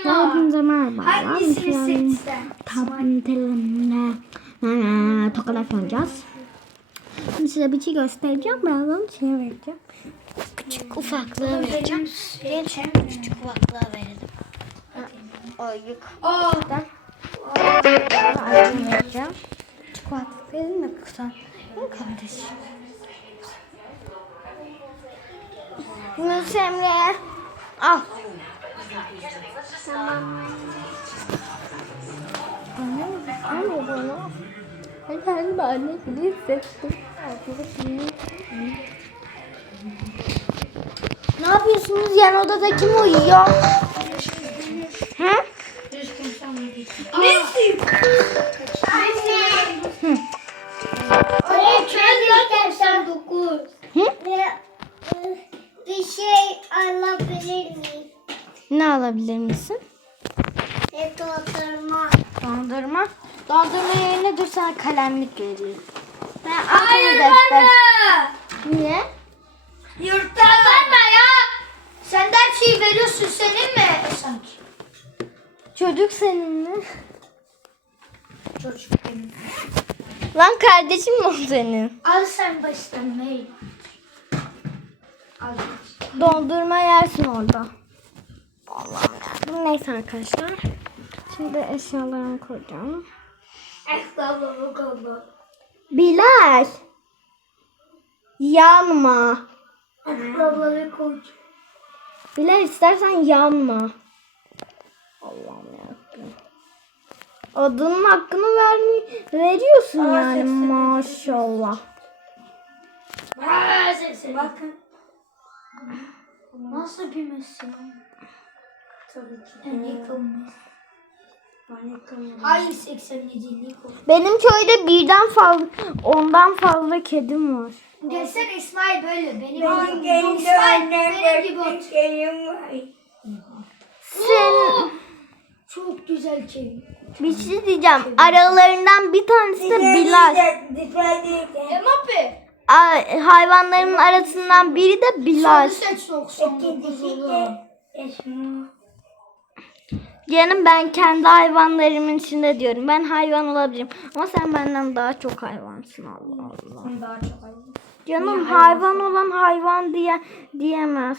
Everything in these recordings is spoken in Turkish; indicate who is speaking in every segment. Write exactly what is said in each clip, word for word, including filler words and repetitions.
Speaker 1: Hepinize merhaba.
Speaker 2: Hangisini seçsem?
Speaker 1: Tablım telefonumla tokalar oynayacağız. Şimdi size bir şey göstereceğim. Birazdan şey vereceğim. Küçük ufaklığı vereceğim. Geçen küçük ufaklığı verelim. Oyuk.
Speaker 2: Aa.
Speaker 1: Ayın vereceğim. Küçük ufaklık verin mi kısa? Kardeşim. Yunus Emre. Al. Tamam. Anne, anne bana. Ben de anne gibi hissettim. Ne yapıyorsunuz? Yan odada kim uyuyor? He?
Speaker 2: Neyse.
Speaker 1: Hı.
Speaker 2: Anne kendi sen dokuz.
Speaker 1: Hı?
Speaker 2: Bir şey alabilir miyim?
Speaker 1: Ne alabilir misin?
Speaker 2: Ne dondurma.
Speaker 1: Dondurma. Dondurma yerine dur sana kalemlik vereyim. Ben
Speaker 2: Hayır
Speaker 1: defter.
Speaker 2: bana.
Speaker 1: Niye?
Speaker 2: Yurttan verme ya. Sen de her şeyi veriyorsun senin mi? Sanki.
Speaker 1: Çocuk senin mi?
Speaker 2: Çocuk benim.
Speaker 1: Lan kardeşim mi o senin?
Speaker 2: Al sen baştan ne? Al.
Speaker 1: Dondurma yersin orada. Allah'ım ya. Neyse arkadaşlar. Şimdi eşyalarımı koyacağım.
Speaker 2: Estağfurullah.
Speaker 1: Bilal. Yanma.
Speaker 2: Estağfurullah koy.
Speaker 1: Bilal istersen yanma. Allah'ım yarabbim. Adının hakkını vermi veriyorsun
Speaker 2: Aa,
Speaker 1: yani
Speaker 2: seksen.
Speaker 1: maşallah.
Speaker 2: Aa, sen bakın. Nasıl bir mesele? Tabii ki. En yakın. Hayır seksen yedi Niko.
Speaker 1: Benim köyde birden fazla, ondan fazla kedim var.
Speaker 2: Gelsene İsmail böyle benim gibi. İsmail benim gibi ot.
Speaker 1: Sen
Speaker 2: Çok güzel şey.
Speaker 1: bir şey diyeceğim. Aralarından bir tanesi de Bilal.
Speaker 2: Emape.
Speaker 1: Ay, hayvanlarımın arasından biri de Bilal.
Speaker 2: Sen seç doksan dokuz olur.
Speaker 1: Canım ben kendi hayvanlarımın içinde diyorum. Ben hayvan olabilirim. Ama sen benden daha çok hayvansın Allah Allah.
Speaker 2: Sen daha çok hayvan.
Speaker 1: Canım hayvan olan hayvan diye diyemez.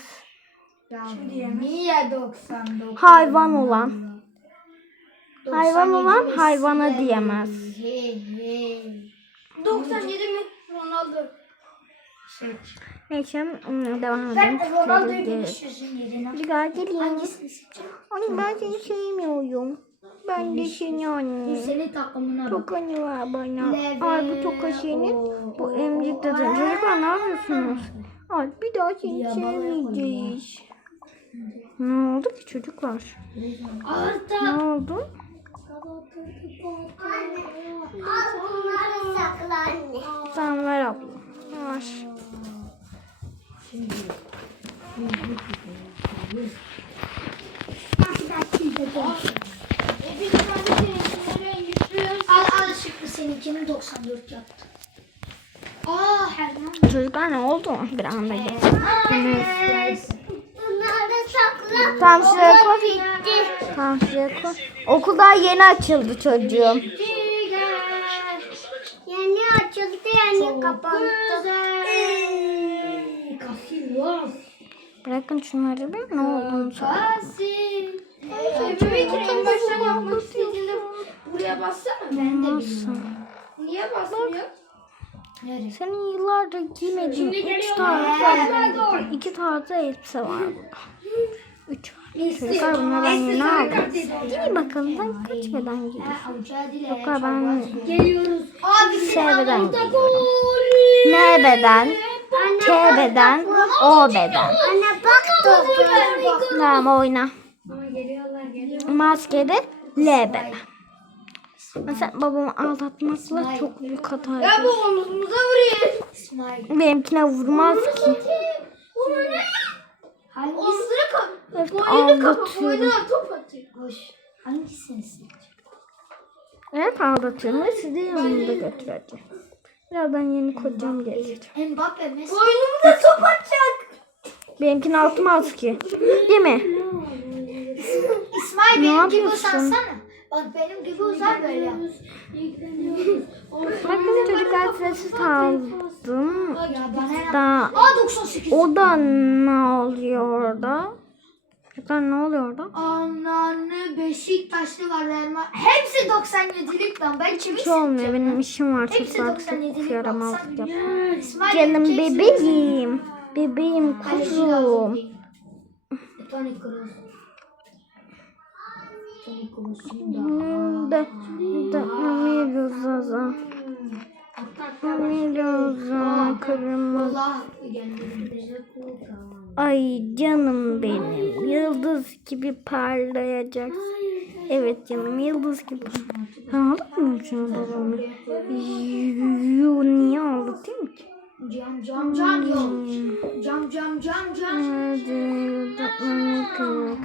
Speaker 2: Niye doksan dokuz?
Speaker 1: Hayvan olan. Hayvan olan hayvana diyemez.
Speaker 2: doksan yedi mi? Ronaldo. Seç.
Speaker 1: Neyse hmm, devam edelim.
Speaker 2: Ben Ronaldo'yu
Speaker 1: Gel-
Speaker 2: değiştirsin yerine.
Speaker 1: Rica geleyim.
Speaker 2: Hangisini seçeceğim?
Speaker 1: Anne ben seni sevmiyorum. Ben de seni anne.
Speaker 2: Senin takımına bak.
Speaker 1: Tokanı ver bana.
Speaker 2: Leve-
Speaker 1: Ay bu toka senin. Bu emcik de senin. Çocuklar ne yapıyorsunuz? Ay bir daha seni
Speaker 2: Ya,
Speaker 1: sevmeyeceğiz. Ne oldu ki çocuklar?
Speaker 2: Arda.
Speaker 1: Ne oldu?
Speaker 2: Al bunları sakla anne.
Speaker 1: Tamam ver abla. Ver.
Speaker 2: Al al şıkkı seninkini doksan dört yaptı. Aa Herman.
Speaker 1: Çocuklar ne oldu? Bir anda geldi.
Speaker 2: Bunları sakla.
Speaker 1: Tamam şuraya koy.
Speaker 2: Bitti.
Speaker 1: Tamam şuraya koy. Okul daha yeni açıldı çocuğum.
Speaker 2: Yeni açıldı yani kapandı. Kasil var.
Speaker 1: Bırakın şunları bir ne olduğunu söyle.
Speaker 2: Kasil. Bebeği en baştan yapmak istediğinde buraya bassana. Ben de bilmiyorum. Niye basmıyor? Nereye?
Speaker 1: Senin yıllardır giymediğin
Speaker 2: Şimdi
Speaker 1: üç
Speaker 2: geliyor.
Speaker 1: tarzı, iki tarzı elbise var burada. Üç var. Çocuklar bunları ben yeni aldım. Giy bakalım ben kaç beden giyiyorsun? Yok ya ben
Speaker 2: Geliyoruz. Abi
Speaker 1: S beden giyiyorum. M beden, T beden, O beden.
Speaker 2: Anne bak topu.
Speaker 1: Tamam oyna.
Speaker 2: Ama geliyorlar geliyorlar.
Speaker 1: Maskede L beden. Mesela babamı aldatmakla çok büyük hata
Speaker 2: Ya
Speaker 1: yapıyor.
Speaker 2: bu omuzumuza vuruyor. İsmail.
Speaker 1: Benimkine vurmaz ki.
Speaker 2: Ona ne? Hangisi? Omuzuna kap.
Speaker 1: Evet,
Speaker 2: Boynunu kapa.
Speaker 1: aldatıyorum.
Speaker 2: Boynuna top atıyor. Boş. Hangisini seçeceksin?
Speaker 1: Evet aldatıyorum ve sizi yanımda götüreceğim. Birazdan yeni kocam gelecek.
Speaker 2: Mbappe Messi. Boynumuza top atacak.
Speaker 1: Benimkini altım az ki. Değil mi?
Speaker 2: İsmail İsmail
Speaker 1: Ne
Speaker 2: benim gibi
Speaker 1: yapıyorsun?
Speaker 2: uzansana. Bak benim gibi uzan böyle.
Speaker 1: Bakın çocuklar sessiz kaldım.
Speaker 2: Ya bana ne?
Speaker 1: Da
Speaker 2: Aa doksan sekiz.
Speaker 1: o da ne oluyor orada? Çocuklar ne oluyor orada?
Speaker 2: Anneanne Beşiktaşlı var Erman. Hepsi doksan yedilik lan. Ben kimi
Speaker 1: Hiç olmuyor.
Speaker 2: seçeceğim?
Speaker 1: Benim işim var.
Speaker 2: Hepsi
Speaker 1: Çocuklar
Speaker 2: doksan
Speaker 1: çok
Speaker 2: yedilik
Speaker 1: yaramazlık
Speaker 2: baksana.
Speaker 1: yap.
Speaker 2: İsmail
Speaker 1: Canım
Speaker 2: erkeksin
Speaker 1: bebeğim. Bebeğim
Speaker 2: sen. Kaleci lazım
Speaker 1: kuzum.
Speaker 2: değil. Toni Kroos. Toni Kroos'un da.
Speaker 1: Da da Amiroza. Amiroza kırmızı.
Speaker 2: Allah geldi.
Speaker 1: Ay canım benim. Yıldız gibi parlayacak. Evet canım yıldız gibi. Ağladın mı canım babamı? Yo niye ağlatayım ki?
Speaker 2: Cam cam cam yok. Cam cam cam cam.
Speaker 1: Hadi da Amerika'ya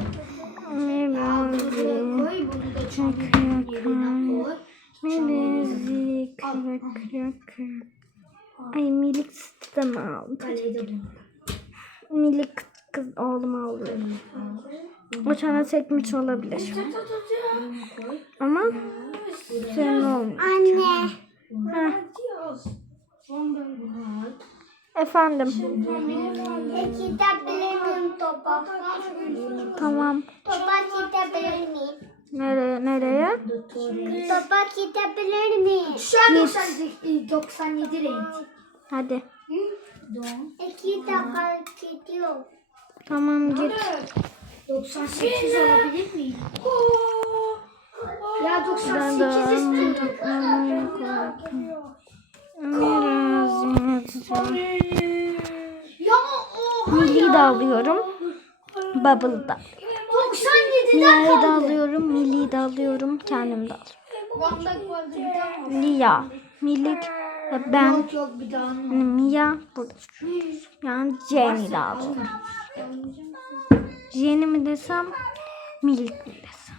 Speaker 2: Koy bunu da çamurun yerine koy.
Speaker 1: Melezi kara kara kara. Ay milik sistemi aldım.
Speaker 2: Kalede bunu.
Speaker 1: Milik kız oğlum alıyorum. O çana sekmiş olabilir. Ama senin olmuyor.
Speaker 2: Anne.
Speaker 1: Heh. Efendim.
Speaker 2: Kitapları mıyım topa?
Speaker 1: Tamam.
Speaker 2: Topa kitapları mıyım?
Speaker 1: Nereye? Nereye?
Speaker 2: Topa kitapları mıyım? Şu an doksan yedi renk.
Speaker 1: Hadi.
Speaker 2: Kitaplar gidiyor.
Speaker 1: Tamam git.
Speaker 2: doksan sekiz olabilir miyim? Ya doksan
Speaker 1: Ben
Speaker 2: sekiz
Speaker 1: de
Speaker 2: istiyorum. Ya oha
Speaker 1: Milli'yi de alıyorum. Bubble'ı da.
Speaker 2: doksan yediden
Speaker 1: Mia'yı da
Speaker 2: kaldı.
Speaker 1: alıyorum. Milli'yi de alıyorum. Kendim de alıyorum.
Speaker 2: Van Dijk vardı bir daha mı?
Speaker 1: Lia, Milik ve ben.
Speaker 2: Yok yok bir daha mı?
Speaker 1: Yani Mia burada. Yani Jenny de aldım. Jenny mi desem, Milik mi desem?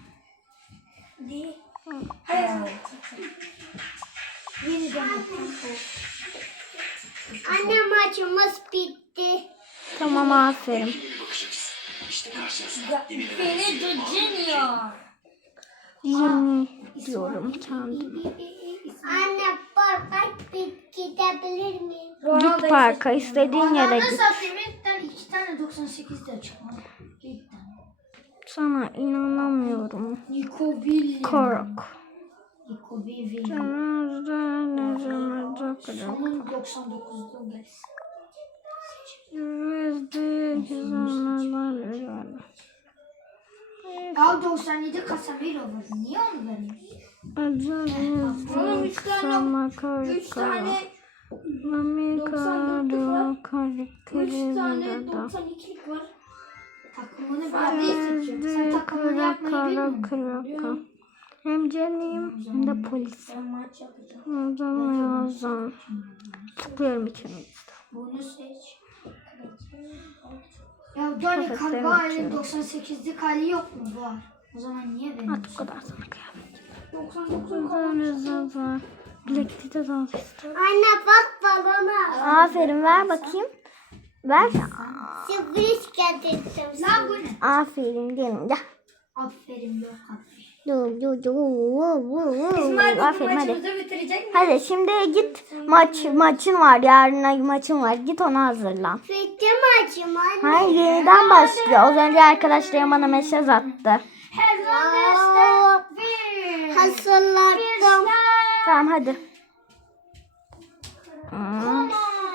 Speaker 2: Yeniden Anne maçımız bitti.
Speaker 1: Tamam aferin.
Speaker 2: Beni düşünüyor.
Speaker 1: Jenny diyorum kendim.
Speaker 2: Anne parka gidebilir miyim?
Speaker 1: Git parka istediğin yere git.
Speaker 2: Safiye'den iki tane doksan sekiz de çıkmadı. Bir tane.
Speaker 1: Sana inanamıyorum.
Speaker 2: Nico Williams.
Speaker 1: Kork.
Speaker 2: Nico Williams. Sonun doksan dokuzda gelsin. Ya doksan yedi Casemiro var. Niye onu veriyorsun? Oğlum üç tane üç tane üç tane doksan ikilik var. Takımını ben de seçiyorum. Sen takımını yapmayı bilmiyor musun?
Speaker 1: Hem Jenny'yim hem de polis.
Speaker 2: Ben maç yapacağım.
Speaker 1: O zaman yazan. Tıklıyorum ikimiz.
Speaker 2: Bunu seç. Ya Dani
Speaker 1: Kafaslarını
Speaker 2: Carvajal
Speaker 1: açıyorum.
Speaker 2: doksan sekizlik hali yok mu? Var. O zaman niye benim?
Speaker 1: At bu kadar sana kıyafet.
Speaker 2: doksan dokuz
Speaker 1: Zaza. Bilekli de daha istiyorum.
Speaker 2: Anne bak balona.
Speaker 1: Aferin ver bakayım. Ver.
Speaker 2: Sürpriz getirdim. Lan bu ne?
Speaker 1: Aferin canım. Gel.
Speaker 2: Aferin yok aferin.
Speaker 1: Dur dur dur. Aferin hadi.
Speaker 2: bitirecek mi?
Speaker 1: Hadi şimdi git maç maçın var yarın maçın var git ona hazırlan.
Speaker 2: Bitti maçım anne.
Speaker 1: Hayır yeniden başlıyor. Az önce arkadaşlarım bana mesaj attı.
Speaker 2: Hernandez'de bir. Hazırladım.
Speaker 1: Tamam hadi. Hmm.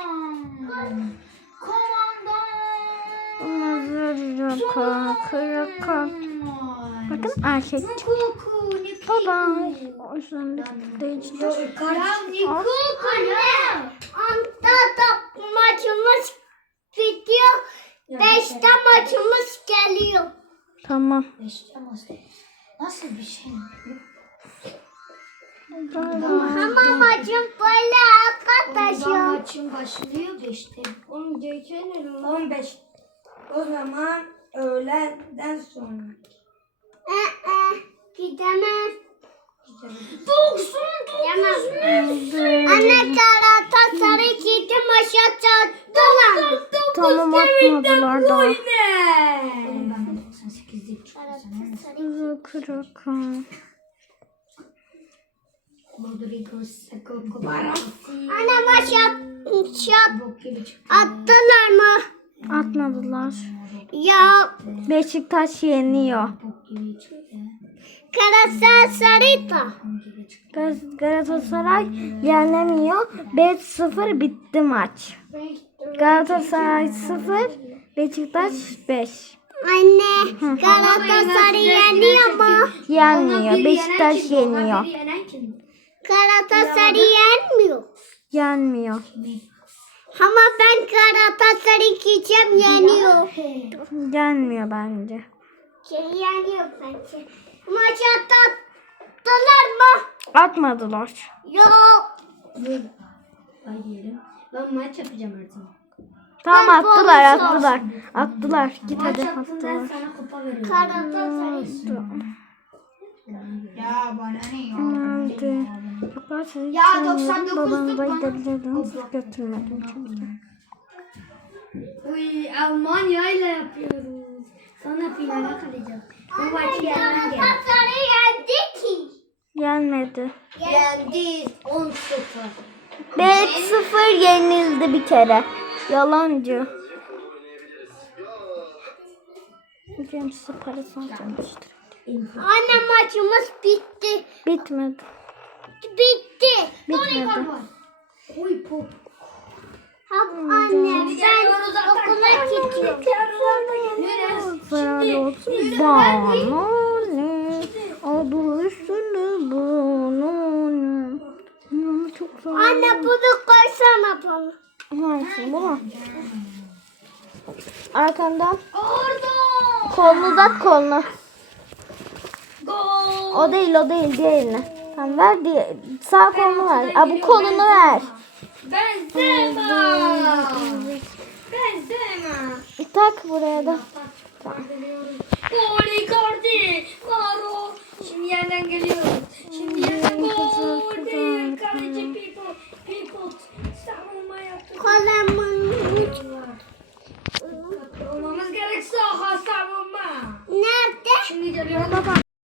Speaker 2: Komandan.
Speaker 1: Hazırlık kırık. Bakın erkek.
Speaker 2: Nikuku, Nikuku.
Speaker 1: Bye bye. O yüzden de değişti.
Speaker 2: Ya Nikuku ne? Anta da maçımız bitiyor. Beşte maçımız geliyor.
Speaker 1: Tamam.
Speaker 2: Beşte maç. Nasıl bir şey?
Speaker 1: Bye
Speaker 2: Ama maçım böyle arkadaşlar. Maçın başlıyor beşte.
Speaker 3: On geçen on beş. O zaman öğleden sonra.
Speaker 2: Ee, gidemez. doksan dokuz. Anne Galatasaray gitti maça çarptılar.
Speaker 1: Tamam atmadılar daha.
Speaker 2: Oğlum ben de doksan sekizde çıktım.
Speaker 1: Kırık.
Speaker 2: Rodrigo Seko Barasi.
Speaker 3: Ana maç yap.
Speaker 2: Bok gibi çıktı.
Speaker 3: Attılar mı?
Speaker 1: Atmadılar.
Speaker 3: Ya
Speaker 1: Beşiktaş yeniyor.
Speaker 2: Bok gibi çıktı.
Speaker 3: Galatasaray da.
Speaker 2: Bok gibi çıktı.
Speaker 1: Gal- Galatasaray yenemiyor. beş sıfır bitti maç. Galatasaray sıfır, Beşiktaş beş.
Speaker 3: Anne Galatasaray yeniyor mu?
Speaker 1: Yenmiyor. Beşiktaş yeniyor.
Speaker 2: Bir yenen kim?
Speaker 3: Galatasaray yenmiyor.
Speaker 1: Yenmiyor.
Speaker 3: Ama ben Galatasaray gideceğim yeniyor.
Speaker 1: Yenmiyor bence.
Speaker 3: Şey yeniyor bence. Maç attılar mı?
Speaker 1: Atmadılar.
Speaker 3: Yok.
Speaker 2: Dur. Ay diyelim. Ben maç yapacağım artık.
Speaker 1: Tamam
Speaker 3: Ben
Speaker 1: attılar
Speaker 3: bonus
Speaker 1: attılar. Attılar. Git
Speaker 2: Maç
Speaker 1: hadi
Speaker 2: yaptım ben
Speaker 1: attılar.
Speaker 2: sana kupa veriyorum.
Speaker 3: Galatasaray.
Speaker 2: Ya bana ne ya?
Speaker 1: Hadi. Yaparsanız
Speaker 2: Ya
Speaker 1: sen
Speaker 2: doksan dokuz
Speaker 1: babanıza
Speaker 2: tut bana.
Speaker 1: gidebilirdiniz. Götürmedim çünkü.
Speaker 2: Uy Almanya ile yapıyoruz. Sonra finale kalacağız. Bu maçı yenmem gerek.
Speaker 3: Galatasaray yendi ki.
Speaker 1: Yenmedi.
Speaker 2: Yendi on sıfır.
Speaker 1: beş sıfır yenildi bir kere. Yalancı. Hocam size parasını almıştır.
Speaker 3: Anne maçımız bitti.
Speaker 1: Bitmedi.
Speaker 3: Bitti.
Speaker 1: Bitmedi.
Speaker 2: Uy pop.
Speaker 3: Ha, anne ben okula gidiyorum.
Speaker 1: Zararlı olsun. Bana ne? Adı üstünde bana ne? Ama çok zararlı.
Speaker 3: Anne bunu koysana bana.
Speaker 1: Hangisi bu mu? Arkandan.
Speaker 2: Orada.
Speaker 1: Kolunu uzat kolunu.
Speaker 2: Gol.
Speaker 1: O değil o değil diğerini. Tamam ver diye. Sağ kolunu ver. Aa, bu kolunu ver.
Speaker 2: Benzema. Benzema.
Speaker 1: Tak buraya da.
Speaker 2: Gol Icardi. Maro. Şimdi yerden geliyoruz. Şimdi yerden gol değil. Kaleci Pipot. Pipot. Savunma yaptı.
Speaker 3: Kolumun
Speaker 2: Olmamız gerek saha savunma.
Speaker 3: nerede?
Speaker 2: Şimdi geliyorum.